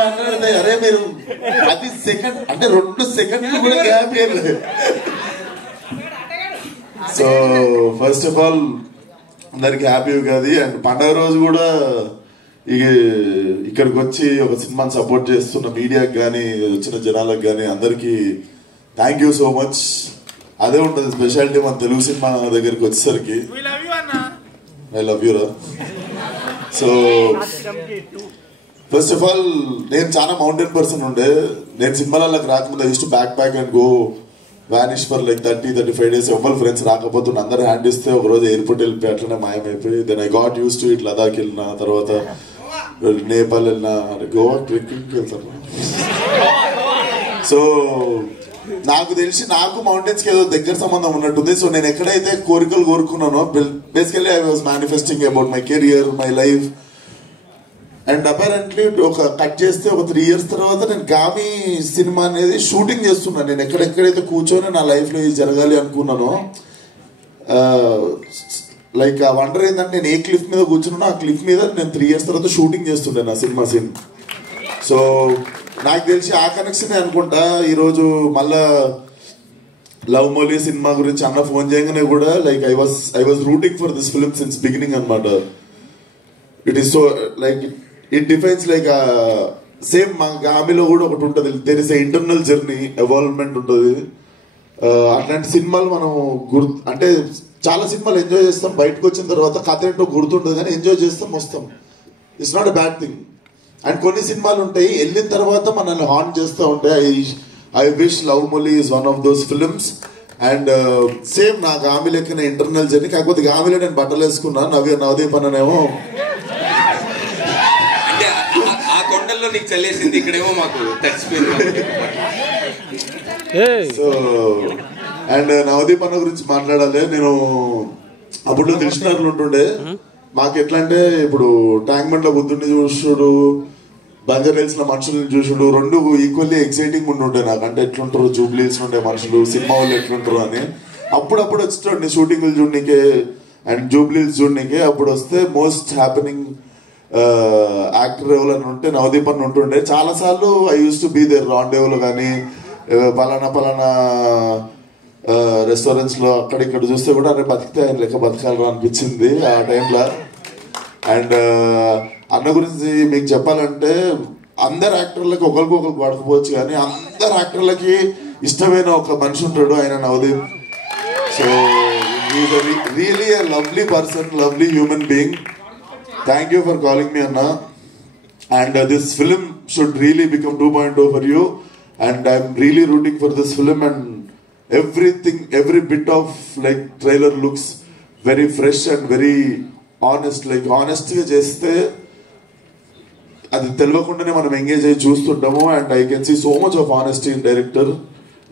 మాట్లాడితే అరే మీరు అది సెకండ్ అంటే 2 సెకండ్లు కూడా గ్యాప్ లేదు. సో ఫస్ట్ ఆఫ్ ఆల్ అందరికి హ్యాపీ ఉగాది. అండ్ పండగ రోజు కూడా ఇక్కడికి వచ్చి ఒక సినిమాని సపోర్ట్ చేస్తున్న మీడియాకి కానీ వచ్చిన జనాలకు కానీ అందరికి థ్యాంక్ యూ సో మచ్. అదే ఉంటుంది స్పెషాలిటీ మన తెలుగు సినిమా దగ్గరికి వచ్చేసరికి. ఐ లవ్ యూ రా. సో ఫస్ట్ ఆఫ్ ఆల్ నేను చాలా మౌంటైన్ పర్సన్ ఉండే. నేను సినిమాలకు రాకముందు used to backpack and go vanish for like 30-35 days. ఎవరు ఫ్రెండ్స్ రాకపోతే అందరు హ్యాండ్ ఇస్తే ఒక రోజు ఎయిర్పోర్ట్ వెళ్ళిపోయి అట్లనే మాయమైపోయి. Then I got used to it. Ladakh వెళ్ళిన తర్వాత నేపాల్ వెళ్ళిన గోవా ట్రెక్కింగ్కి వెళ్తాను. సో నాకు తెలిసి నాకు మౌంటైన్స్ కి ఏదో దగ్గర సంబంధం ఉన్నట్టుంది. సో నేను ఎక్కడైతే కోరికలు కోరుకున్నానో basically I was manifesting about my career, my life. And apparently ఒక కట్ చేస్తే ఒక 3 years తర్వాత నేను గామి సినిమా అనేది షూటింగ్ చేస్తున్నాను. నేను ఎక్కడెక్కడైతే కూర్చొని నా లైఫ్ లో ఇది జరగాలి అనుకున్నానో, లైక్ ఆ వండర్ ఏంటంటే నేను ఏ క్లిఫ్ మీద కూర్చున్నానో ఆ క్లిఫ్ మీద నేను 3 years తర్వాత షూటింగ్ చేస్తుండే నా సినిమా సీన్. సో నాకు తెలిసి ఆ కనెక్షన్ అనుకుంటా. ఈరోజు మళ్ళా లవ్ మోలీ సినిమా గురించి అన్న ఫోన్ చేయగానే కూడా like I was rooting for this film since beginning అనమాట. It is so like it defines like same మా గామిలో కూడా ఒకటి ఉంటుంది, there is internal journey, evolvement ఉంటుంది. అట్లాంటి సినిమాలు మనం అంటే చాలా సినిమాలు ఎంజాయ్ చేస్తాం, బయటకు వచ్చిన తర్వాత కథ ఏంటో గుర్తుంటుంది కానీ ఎంజాయ్ చేస్తాం వస్తాం. It's not a bad thing. And కొన్ని సినిమాలు ఉంటాయి వెళ్ళిన తర్వాత మనల్ని హార్న్ చేస్తూ ఉంటాయి. I wish love Mouli is one of those films. And same నా గామి లెక్కన ఇంటర్నల్ జర్నీ. కాకపోతే గామిలో నేను బట్టలు వేసుకున్నా, నవదీప్ అన్ననేమో నీకు చల్లేసింది, ఇక్కడేమో మాకు సో. అండ్ నవదీప్ అన్న గురించి మాట్లాడాలి. నేను అప్పుడు దిల్షనర్లు ఉంటుండే. మాకు ఎట్లా అంటే ఇప్పుడు ట్యాంక్ బండ్ లో బుద్ధుడిని చూసుడు, బంజర్ హిల్స్ లో మనుషుల్ని చూసుడు రెండు ఈక్వల్లీ ఎక్సైటింగ్ ఉంటుండే నాకు. అంటే ఎట్లుంటారు జూబ్లీస్ ఉండే మనుషులు, సినిమా వాళ్ళు ఎట్లుంటారు అని. అప్పుడప్పుడు వచ్చేటండి షూటింగ్లు చూడనికే అండ్ జూబ్లీస్ చూడనికే. అప్పుడు వస్తే మోస్ట్ హ్యాపెనింగ్ యాక్టర్ ఎవరైనా ఉంటే నవదీప్ అన్న ఉంటుండే. చాలా సార్లు I used to be there రాండేవ్లో కానీ పలానా రెస్టారెంట్స్ లో అక్కడిక్కడ చూస్తే కూడా అరే బతికితే ఆయన లెక్క బతకాలి అనిపించింది ఆ టైంలో. అండ్ అన్న గురించి మీకు చెప్పాలంటే అందరు యాక్టర్లకి ఒకరికొకరికి పడకపోవచ్చు కానీ అందరు యాక్టర్లకి ఇష్టమైన ఒక మనిషి ఉంటాడు, ఆయన Navdeep. So is really a lovely person, lovely human being. Thank you for calling me అన్న. And this film should really become 2.0 for you. And I'm really rooting for this film. And every bit of like trailer looks very fresh and very honest. Like honest గా చేస్తే అది తెలియకుండానే మనం engage అయ్యి చూస్తుంటాము. And I can see so much of honesty in director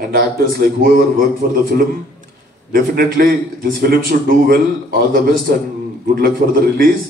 and actors, like whoever worked for the film. Definitely this film should do well. All the best and good luck for the release.